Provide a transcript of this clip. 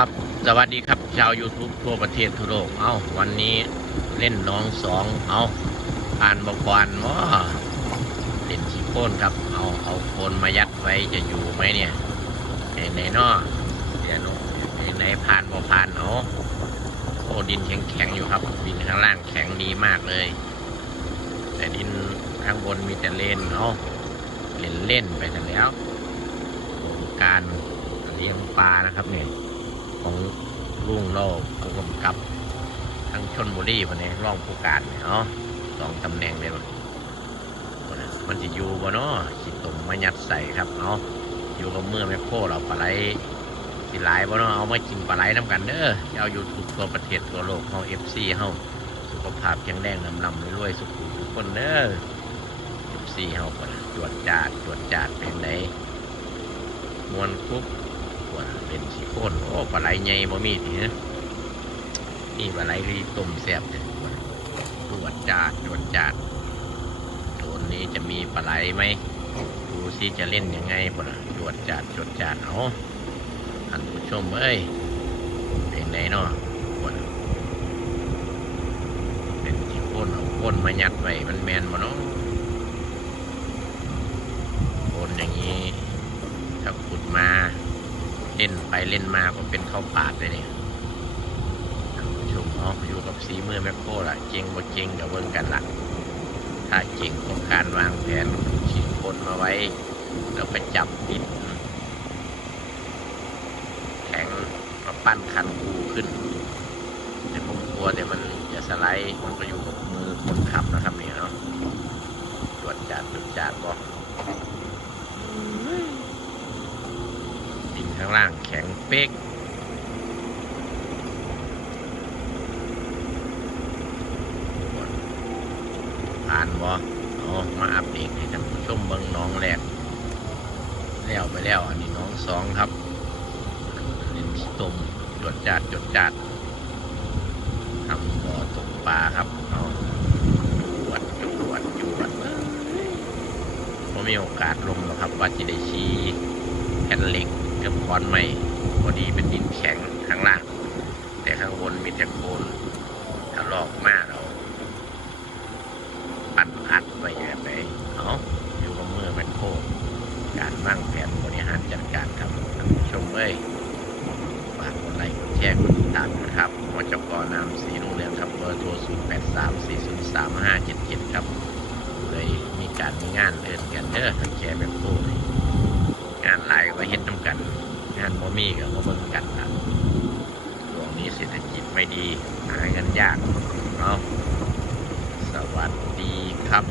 ครับ สวัสดีครับ ชาว YouTube ทั่วประเทศทั่วโลก เอาวันนี้เล่นน้องสอง เอาผ่านบกวนว่าเล่นขี้โคนครับ เอา เอาโคนมายัดไว้จะอยู่ไหมเนี่ยไหนไหนนาะเดี๋ยวนะไหนไหนผ่านบ่ผ่านเอาโอ้ดินแข็งแข็งอยู่ครับ ดินข้างล่างแข็งดีมากเลย แต่ดินข้างบนมีแต่เลนเอาเล่นเล่นไปแต่แล้วการเลี้ยงปลานะครับเนี่ย ของลุงโลกผู้กำกับทั้งชนบุรีวันนี้ร่องผู้การเนาะสองตำแหน่งเลยมันมันจะอยู่บ่เนาะขีดตุ่มมายัดใส่ครับเนาะอยู่กับเมื่อแม่โคเราปลาไหลสิหลายบ่เนาะเอามากินปลาไหลน้ำกันเด้อเจ้ายูทูบทั่วประเทศทั่วโลกเฮาเอฟซีเฮาสุขภาพแข็งแรงลำลำรวยสุขุมทุกคนเด้อเอฟซีเฮาคนน่ะจวดจาดจวดจาดเป็นไหนมวนคุบ ว่าเป็นสีโคนโอ้ปลาไหลใหญ่บ่มีทีนะนี่ปลาไหลที่ต้มแซ่บเลยตรวจจาดตรวจจาดโซนนี้จะมีปลาไหลไหมดูซิจะเล่นยังไงบ่ล่ะตรวจจาดตรวจจาดเอาท่านผู้ชมเอ้ยเป็นไงเนาะบ่ล่ะเป็นสีโคนเอาโคนมายัดไว้มันแมนบ่เนาะโคนอย่างนี้ ถ้าขุดมา เล่นไปเล่นมาก็เป็นเข้าปากเลยเนี่ยท่านผู้ชมเอาอยู่กับสีมือแมคโครล่ะเจงบ่เจงกับเบิ่งกันละถ้าเจงของการวางแผนฉีดคนมาไว้ แล้วไปจับดินแข็งมาปั้นคันคูขึ้น แต่ผมกลัวแต่มันจะสไลด์มันก็อยู่กับมือคนขับนะครับเนี่ยเนาะตรวจจัดตรวจจัดบอก ดิน ข้างล่างแข็งเป๊กผ่านบอเอมาอัปเดตให้ท่านผู้ชมเบิ้งน้องแรก แล้วไปแล้ว อันนี้น้องสองครับเล่นขี้ตุ่มจดจัดจดจัดทำบ่อตกปลาครับเอาจวดจวดจวดผมมีโอกาสลงหรอกครับว่าจะได้ชี้แผ่นเหล็ก กับคอนใหม่พอดีเป็นดินแข็งข้างล่าง แต่ข้างบนมีแต่โคลนถลอกมากเรา ปั่นอัดไว้แบบไหนเอาอยู่กับมือแมคโครการวางแผนบริหารจัดการครับท่านผู้ชมเอ้ยฝากกดไลค์กดแชร์กดติดตามนะครับมจกนามสีนุ่งเรืองครับเบอร์โทร0 8 3 4 0 3 5 7 7 ครับ เลยมีการมีงานเดินกันเด้อทั้งแชร์แมคโคร งานหลายก็เฮ็ดน้ำกันงานบ่มีก็บ่เบิ่งกันนะช่วงนี้เศรษฐกิจไม่ดีหาเงินยากเนาะสวัสดีครับ